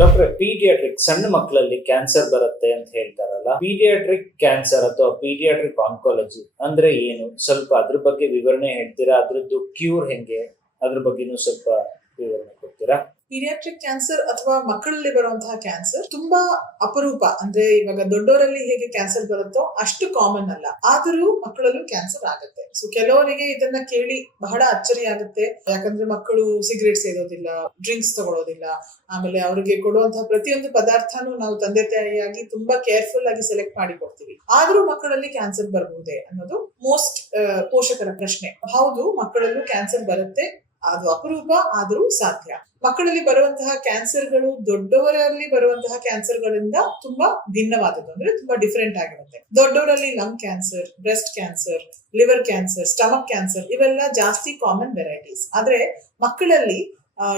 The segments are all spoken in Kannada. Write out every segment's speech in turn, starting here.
ಡಾಕ್ಟರ್, ಪೀಡಿಯಾಟ್ರಿಕ್ ಸಣ್ಣ ಮಕ್ಕಳಲ್ಲಿ ಕ್ಯಾನ್ಸರ್ ಬರುತ್ತೆ ಅಂತ ಹೇಳ್ತಾರಲ್ಲ, ಪೀಡಿಯಾಟ್ರಿಕ್ ಕ್ಯಾನ್ಸರ್ ಅಥವಾ ಪೀಡಿಯಾಟ್ರಿಕ್ ಆಂಕಾಲಜಿ ಅಂದ್ರೆ ಏನು? ಸ್ವಲ್ಪ ಅದ್ರ ಬಗ್ಗೆ ವಿವರಣೆ ಹೇಳ್ತೀರಾ? ಅದ್ರದ್ದು ಕ್ಯೂರ್ ಹೆಂಗೆ, ಅದ್ರ ಬಗ್ಗೆನೂ ಸ್ವಲ್ಪ ವಿವರಣೆ ಕೊಡ್ತೀರಾ? ಪೀಡಿಯಾಟ್ರಿಕ್ ಕ್ಯಾನ್ಸರ್ ಅಥವಾ ಮಕ್ಕಳಲ್ಲಿ ಬರುವಂತಹ ಕ್ಯಾನ್ಸರ್ ತುಂಬಾ ಅಪರೂಪ. ಅಂದ್ರೆ ಇವಾಗ ದೊಡ್ಡವರಲ್ಲಿ ಹೇಗೆ ಕ್ಯಾನ್ಸರ್ ಬರುತ್ತೋ ಅಷ್ಟು ಕಾಮನ್ ಅಲ್ಲ, ಆದರೂ ಮಕ್ಕಳಲ್ಲೂ ಕ್ಯಾನ್ಸರ್ ಆಗುತ್ತೆ. ಸೊ ಕೆಲವರಿಗೆ ಇದನ್ನ ಕೇಳಿ ಬಹಳ ಅಚ್ಚರಿ ಆಗುತ್ತೆ, ಯಾಕಂದ್ರೆ ಮಕ್ಕಳು ಸಿಗರೇಟ್ ಸೇದೋದಿಲ್ಲ, ಡ್ರಿಂಕ್ಸ್ ತಗೊಳ್ಳೋದಿಲ್ಲ, ಆಮೇಲೆ ಅವರಿಗೆ ಕೊಡುವಂತಹ ಪ್ರತಿಯೊಂದು ಪದಾರ್ಥನೂ ನಾವು ತಂದೆ ತಾಯಿಯಾಗಿ ತುಂಬಾ ಕೇರ್ಫುಲ್ ಆಗಿ ಸೆಲೆಕ್ಟ್ ಮಾಡಿ ಕೊಡ್ತೀವಿ. ಆದ್ರೂ ಮಕ್ಕಳಲ್ಲಿ ಕ್ಯಾನ್ಸರ್ ಬರಬಹುದೇ ಅನ್ನೋದು ಮೋಸ್ಟ್ ಪೋಷಕರ ಪ್ರಶ್ನೆ. ಹೌದು, ಮಕ್ಕಳಲ್ಲೂ ಕ್ಯಾನ್ಸರ್ ಬರುತ್ತೆ, ಅದು ಅಪರೂಪ, ಆದರೂ ಸಾಧ್ಯ. ಮಕ್ಕಳಲ್ಲಿ ಬರುವಂತಹ ಕ್ಯಾನ್ಸರ್ಗಳು ದೊಡ್ಡವರಲ್ಲಿ ಬರುವಂತಹ ಕ್ಯಾನ್ಸರ್ಗಳಿಂದ ತುಂಬಾ ಭಿನ್ನವಾದದ್ದು, ಅಂದ್ರೆ ತುಂಬಾ ಡಿಫರೆಂಟ್ ಆಗಿರುತ್ತೆ. ದೊಡ್ಡವರಲ್ಲಿ lung cancer, breast cancer, liver cancer, stomach cancer ಇವೆಲ್ಲ ಜಾಸ್ತಿ ಕಾಮನ್ ವೆರೈಟೀಸ್. ಆದ್ರೆ ಮಕ್ಕಳಲ್ಲಿ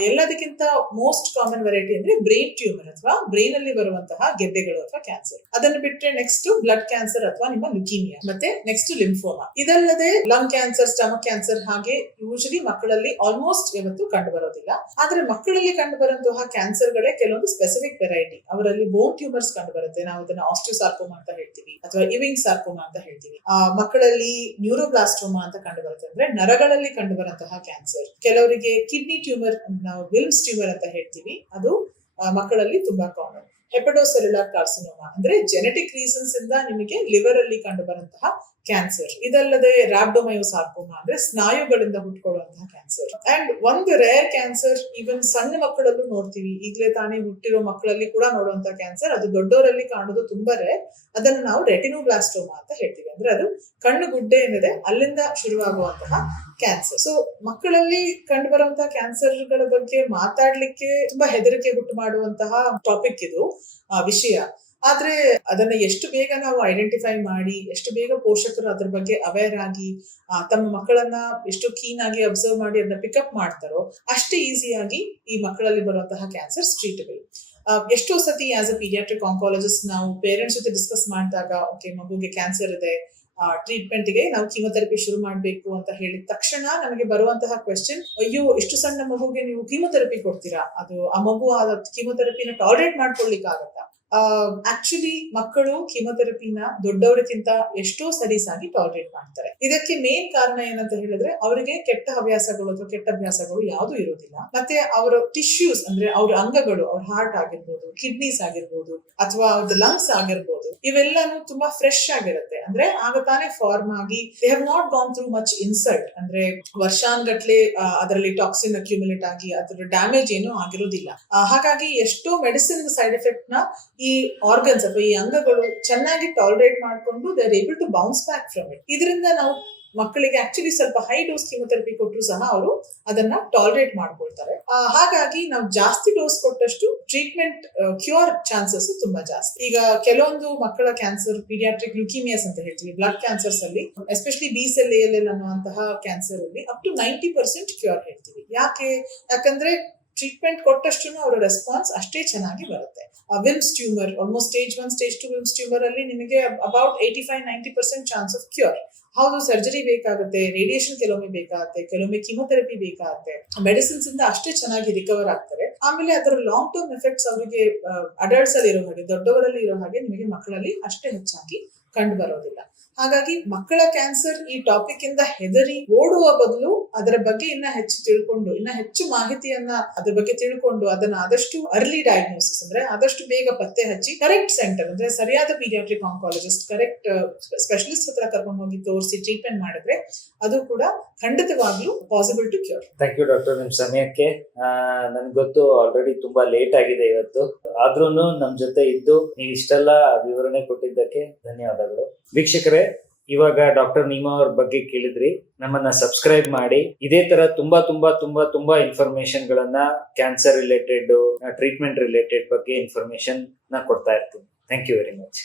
ಎಲ್ಲದಕ್ಕಿಂತ ಮೋಸ್ಟ್ ಕಾಮನ್ ವೆರೈಟಿ ಅಂದ್ರೆ ಬ್ರೈನ್ ಟ್ಯೂಮರ್ ಅಥವಾ ಬ್ರೈನ್ ಅಲ್ಲಿ ಬರುವಂತಹ ಗೆಡ್ಡೆಗಳು ಅಥವಾ ಕ್ಯಾನ್ಸರ್. ಅದನ್ನು ಬಿಟ್ಟರೆ ನೆಕ್ಸ್ಟ್ ಬ್ಲಡ್ ಕ್ಯಾನ್ಸರ್ ಅಥವಾ ನಿಮ್ಮ ಲ್ಯುಕೀಮಿಯಾ, ಮತ್ತೆ ನೆಕ್ಸ್ಟ್ ಲಿಂಫೋಮಾ. ಇದಲ್ಲದೆ ಲಂಗ್ ಕ್ಯಾನ್ಸರ್, ಸ್ಟಮಕ್ ಕ್ಯಾನ್ಸರ್ ಹಾಗೆ ಯೂಶಲಿ ಮಕ್ಕಳಲ್ಲಿ ಆಲ್ಮೋಸ್ಟ್ ಯಾವತ್ತು ಕಂಡು ಬರೋದಿಲ್ಲ. ಆದ್ರೆ ಮಕ್ಕಳಲ್ಲಿ ಕಂಡು ಬರುವಂತಹ ಕ್ಯಾನ್ಸರ್ಗಳೇ ಕೆಲವೊಂದು ಸ್ಪೆಸಿಫಿಕ್ ವೆರೈಟಿ. ಅವರಲ್ಲಿ ಬೋನ್ ಟ್ಯೂಮರ್ಸ್ ಕಂಡು ಬರುತ್ತೆ, ನಾವು ಅದನ್ನ ಆಸ್ಟಿಯೋಸಾರ್ಕೋಮಾ ಅಂತ ಹೇಳ್ತೀವಿ ಅಥವಾ ಇವಿಂಗ್ ಸಾರ್ಕೋಮಾ ಅಂತ ಹೇಳ್ತೀವಿ. ಮಕ್ಕಳಲ್ಲಿ ನ್ಯೂರೋಬ್ಲಾಸ್ಟೋಮಾ ಅಂತ ಕಂಡು ಬರುತ್ತೆ, ಅಂದ್ರೆ ನರಗಳಲ್ಲಿ ಕಂಡು ಬರುವಂತಹ ಕ್ಯಾನ್ಸರ್. ಕೆಲವರಿಗೆ ಕಿಡ್ನಿ ಟ್ಯೂಮರ್, ನಾವು ವಿಲ್ಮ್ಸ್ ಟ್ಯೂಮರ್ ಅಂತ ಹೇಳ್ತೀವಿ, ಅದು ಮಕ್ಕಳಲ್ಲಿ ತುಂಬಾ ಕಾಮನ್. ಹೆಪಟೋಸೆಲ್ಯುಲಾರ್ ಕಾರ್ಸಿನೋಮಾ ಅಂದ್ರೆ ಜೆನೆಟಿಕ್ ರೀಸನ್ಸ್ ಇಂದ ನಿಮಗೆ ಲಿವರ್ ಅಲ್ಲಿ ಕಂಡು ಬರುವಂತಹ ಕ್ಯಾನ್ಸರ್. ಇದಲ್ಲದೆ ರ್ಯಾಬ್ಡೊಮಯೋಸಾರ್ಕೋಮಾ ಅಂದ್ರೆ ಸ್ನಾಯುಗಳಿಂದ ಹುಟ್ಟುಕೊಳ್ಳುವಂತಹ ಕ್ಯಾನ್ಸರ್. ಅಂಡ್ ಒಂದು ರೇರ್ ಕ್ಯಾನ್ಸರ್ ಈವನ್ ಸಣ್ಣ ಮಕ್ಕಳಲ್ಲೂ ನೋಡ್ತೀವಿ, ಈಗಲೇ ತಾನೇ ಹುಟ್ಟಿರೋ ಮಕ್ಕಳಲ್ಲಿ ಕೂಡ ನೋಡುವಂತಹ ಕ್ಯಾನ್ಸರ್. ಅದು ದೊಡ್ಡವರಲ್ಲಿ ಕಾಣೋದು ತುಂಬಾ ರೇರ್. ಅದನ್ನು ನಾವು ರೆಟಿನೋಬ್ಲಾಸ್ಟೋಮಾ ಅಂತ ಹೇಳ್ತೀವಿ, ಅಂದ್ರೆ ಅದು ಕಣ್ಣು ಗುಡ್ಡೆ ಏನಿದೆ ಅಲ್ಲಿಂದ ಶುರುವಾಗುವಂತಹ ಕ್ಯಾನ್ಸರ್. ಸೊ ಮಕ್ಕಳಲ್ಲಿ ಕಂಡು ಬರುವಂತಹ ಕ್ಯಾನ್ಸರ್ಗಳ ಬಗ್ಗೆ ಮಾತಾಡ್ಲಿಕ್ಕೆ ತುಂಬಾ ಹೆದರಿಕೆ ಹುಟ್ಟು ಮಾಡುವಂತಹ ಟಾಪಿಕ್ ಇದು, ವಿಷಯ. ಆದ್ರೆ ಅದನ್ನ ಎಷ್ಟು ಬೇಗ ನಾವು ಐಡೆಂಟಿಫೈ ಮಾಡಿ, ಎಷ್ಟು ಬೇಗ ಪೋಷಕರು ಅದ್ರ ಬಗ್ಗೆ ಅವೇರ್ ಆಗಿ ತಮ್ಮ ಮಕ್ಕಳನ್ನ ಎಷ್ಟು ಕೀನ್ ಆಗಿ ಅಬ್ಸರ್ವ್ ಮಾಡಿ ಅದನ್ನ ಪಿಕಪ್ ಮಾಡ್ತಾರೋ ಅಷ್ಟೇ ಈಸಿಯಾಗಿ ಈ ಮಕ್ಕಳಲ್ಲಿ ಬರುವಂತಹ ಕ್ಯಾನ್ಸರ್ ಟ್ರೀಟಬಲ್. ಎಷ್ಟೋ ಸತಿ ಆಸ್ ಅ ಪೀಡಿಯಾಟ್ರಿಕ್ ಆಂಕಾಲಜಿಸ್ಟ್ ನಾವು ಪೇರೆಂಟ್ಸ್ ಜೊತೆ ಡಿಸ್ಕಸ್ ಮಾಡಿದಾಗ, ಓಕೆ ಮಗುಗೆ ಕ್ಯಾನ್ಸರ್ ಇದೆ, ಟ್ರೀಟ್ಮೆಂಟ್ ಗೆ ನಾವು ಕೀಮೊಥೆರಪಿ ಶುರು ಮಾಡ್ಬೇಕು ಅಂತ ಹೇಳಿದ ತಕ್ಷಣ ನಮಗೆ ಬರುವಂತಹ ಕ್ವೆಶ್ಚನ್, ಅಯ್ಯೋ ಇಷ್ಟು ಸಣ್ಣ ಮಗುಗೆ ನೀವು ಕೀಮೊಥೆರಪಿ ಕೊಡ್ತೀರಾ, ಅದು ಆ ಮಗು ಆ ಕೀಮೊಥೆರಪಿನ ಟಾಲರೇಟ್ ಮಾಡ್ಕೊಳ್ಲಿಕ್ಕೆ ಆಗತ್ತಾ? ಆಕ್ಚುಲಿ ಮಕ್ಕಳು ಕೀಮೊಥೆರಪಿನ ದೊಡ್ಡವರಿಗಿಂತ ಎಷ್ಟೋ ಸಲೀಸಾಗಿ ಟಾಲರೇಟ್ ಮಾಡ್ತಾರೆ. ಇದಕ್ಕೆ ಮೇನ್ ಕಾರಣ ಏನಂತ ಹೇಳಿದ್ರೆ, ಅವರಿಗೆ ಕೆಟ್ಟ ಹವ್ಯಾಸಗಳು ಅಥವಾ ಕೆಟ್ಟ ಅಭ್ಯಾಸಗಳು ಯಾವುದು ಇರೋದಿಲ್ಲ. ಮತ್ತೆ ಅವರ ಟಿಶ್ಯೂಸ್ ಅಂದ್ರೆ ಅವ್ರ ಅಂಗಗಳು, ಅವ್ರ ಹಾರ್ಟ್ ಆಗಿರ್ಬೋದು, ಕಿಡ್ನೀಸ್ ಆಗಿರ್ಬೋದು, ಅಥವಾ ಅವ್ರದ್ದು ಲಂಗ್ಸ್ ಆಗಿರ್ಬೋದು, ಇವೆಲ್ಲಾನು ತುಂಬಾ ಫ್ರೆಶ್ ಆಗಿರುತ್ತೆ. ಅಂದ್ರೆ ಆಗ ತಾನೇ ಫಾರ್ಮ್ ಆಗಿ they have not gone through much insult, ಅಂದ್ರೆ ವರ್ಷಾನ್ಗಟ್ಲೆ ಅದರಲ್ಲಿ ಟಾಕ್ಸಿನ್ ಅಕ್ಯುಮುಲೇಟ್ ಆಗಿ ಅದರ ಡ್ಯಾಮೇಜ್ ಏನೂ ಆಗಿರೋದಿಲ್ಲ. ಹಾಗಾಗಿ ಎಷ್ಟೋ ಮೆಡಿಸಿನ್ ಸೈಡ್ ಎಫೆಕ್ಟ್ ನ ಈ ಆರ್ಗನ್ಸ್ ಅಥವಾ ಈ ಅಂಗಗಳು ಚೆನ್ನಾಗಿ ಟಾಲರೇಟ್ ಮಾಡಿಕೊಂಡು they are able to bounce back from it. ಇದರಿಂದ ನಾವು ಮಕ್ಕಳಿಗೆ ಆಕ್ಚುಲಿ ಸ್ವಲ್ಪ ಹೈ ಡೋಸ್ ಕೀಮೊಥೆರಪಿ ಕೊಟ್ಟರು ಸಹ ಅವರು ಅದನ್ನ ಟಾಲರೇಟ್ ಮಾಡ್ಕೊಳ್ತಾರೆ. ಹಾಗಾಗಿ ನಾವು ಜಾಸ್ತಿ ಡೋಸ್ ಕೊಟ್ಟಷ್ಟು ಟ್ರೀಟ್ಮೆಂಟ್ ಕ್ಯೂರ್ ಚಾನ್ಸಸ್ ತುಂಬಾ ಜಾಸ್ತಿ. ಈಗ ಕೆಲವೊಂದು ಮಕ್ಕಳ ಕ್ಯಾನ್ಸರ್, ಪೀಡಿಯಾಟ್ರಿಕ್ ಲ್ಯುಕೀಮಿಯಾಸ್ ಅಂತ ಹೇಳ್ತೀವಿ, ಬ್ಲಡ್ ಕ್ಯಾನ್ಸರ್ಸ್ ಅಲ್ಲಿ ಎಸ್ಪೆಷಲಿ ಬಿ ಸೆಲ್ ALL ಅನ್ನುವಂತಹ ಕ್ಯಾನ್ಸರ್ ಅಲ್ಲಿ ಅಪ್ ಟು 90% ಕ್ಯೂರ್ ಹೇಳ್ತೀವಿ. ಯಾಕಂದ್ರೆ ಟ್ರೀಟ್ಮೆಂಟ್ ಕೊಟ್ಟಷ್ಟು ಅವರ ರೆಸ್ಪಾನ್ಸ್ ಅಷ್ಟೇ ಚೆನ್ನಾಗಿ ಬರುತ್ತೆ. Wilms tumour, almost stage 1 stage 2 Wilms tumour ಅಲ್ಲಿ ನಿಮಗೆ ಅಬೌಟ್ 85-90% ಚಾನ್ಸ್ ಆಫ್ ಕ್ಯೂರ್. ಹೌದು, ಸರ್ಜರಿ ಬೇಕಾಗುತ್ತೆ, ರೇಡಿಯೇಷನ್ ಕೆಲವೊಮ್ಮೆ ಬೇಕಾಗುತ್ತೆ, ಕೆಲವೊಮ್ಮೆ ಕೀಮೊಥೆರಪಿ ಬೇಕಾಗುತ್ತೆ, ಮೆಡಿಸಿನ್ಸ್ ಇಂದ ಅಷ್ಟೇ ಚೆನ್ನಾಗಿ ರಿಕವರ್ ಆಗ್ತಾರೆ. ಆಮೇಲೆ ಅದರ ಲಾಂಗ್ ಟರ್ಮ್ ಎಫೆಕ್ಟ್ಸ್ ಅವರಿಗೆ ಅಡಲ್ಟ್ಸ್ ಅಲ್ಲಿ ಇರೋ ಹಾಗೆ, ದೊಡ್ಡವರಲ್ಲಿ ಇರೋ ಹಾಗೆ ನಿಮಗೆ ಮಕ್ಕಳಲ್ಲಿ ಅಷ್ಟೇ ಹೆಚ್ಚಾಗಿ ಕಂಡು ಬರೋದಿಲ್ಲ. ಹಾಗಾಗಿ ಮಕ್ಕಳ ಕ್ಯಾನ್ಸರ್ ಈ ಟಾಪಿಕ್ ಇಂದ ಹೆದರಿ ಓಡುವ ಬದಲು ಅದರ ಬಗ್ಗೆ ಇನ್ನ ಹೆಚ್ಚು ತಿಳ್ಕೊಂಡು, ಇನ್ನ ಹೆಚ್ಚು ಮಾಹಿತಿಯನ್ನ ಅದ್ರ ಬಗ್ಗೆ ತಿಳ್ಕೊಂಡು ಅದನ್ನ ಆದಷ್ಟು ಅರ್ಲಿ ಡಯಾಗ್ನೋಸಿಸ್ ಅಂದ್ರೆ ಆದಷ್ಟು ಬೇಗ ಪತ್ತೆ ಹಚ್ಚಿ ಕರೆಕ್ಟ್ ಸೆಂಟರ್ ಅಂದ್ರೆ ಸರಿಯಾದ ಪೀಡಿಯಾಟ್ರಿಕ್ ಆಂಕಾಲಜಿಸ್ಟ್, ಕರೆಕ್ಟ್ ಸ್ಪೆಷಲಿಸ್ಟ್ ಹತ್ರ ಕರ್ಕೊಂಡು ಹೋಗಿ ತೋರಿಸಿ ಟ್ರೀಟ್ಮೆಂಟ್ ಮಾಡಿದ್ರೆ ಅದು ಕೂಡ ಖಂಡಿತವಾಗ್ಲೂ possible to cure. Thank you doctor, ನಿಮ್ ಸಮಯಕ್ಕೆ. ನನ್ಗೆ ಗೊತ್ತು ಆಲ್ರೆಡಿ ತುಂಬಾ ಲೇಟ್ ಆಗಿದೆ ಇವತ್ತು, ಆದ್ರೂ ನಮ್ ಜೊತೆ ಇದ್ದು ನೀವು ಇಷ್ಟೆಲ್ಲ ವಿವರಣೆ ಕೊಟ್ಟಿದ್ದಕ್ಕೆ ಧನ್ಯವಾದಗಳು. ವೀಕ್ಷಕರೇ, ಇವಾಗ ಡಾಕ್ಟರ್ ನೀಮಾ ಅವ್ರ ಬಗ್ಗೆ ಕೇಳಿದ್ರಿ. ನಮ್ಮನ್ನ ಸಬ್ಸ್ಕ್ರೈಬ್ ಮಾಡಿ. ಇದೇ ತರ ತುಂಬಾ ಇನ್ಫಾರ್ಮೇಶನ್ ಗಳನ್ನ ಕ್ಯಾನ್ಸರ್ ರಿಲೇಟೆಡ್, ಟ್ರೀಟ್ಮೆಂಟ್ ರಿಲೇಟೆಡ್ ಬಗ್ಗೆ ಇನ್ಫಾರ್ಮೇಶನ್ ನ ಕೊಡ್ತಾ ಇರ್ತೀನಿ. Thank you very much.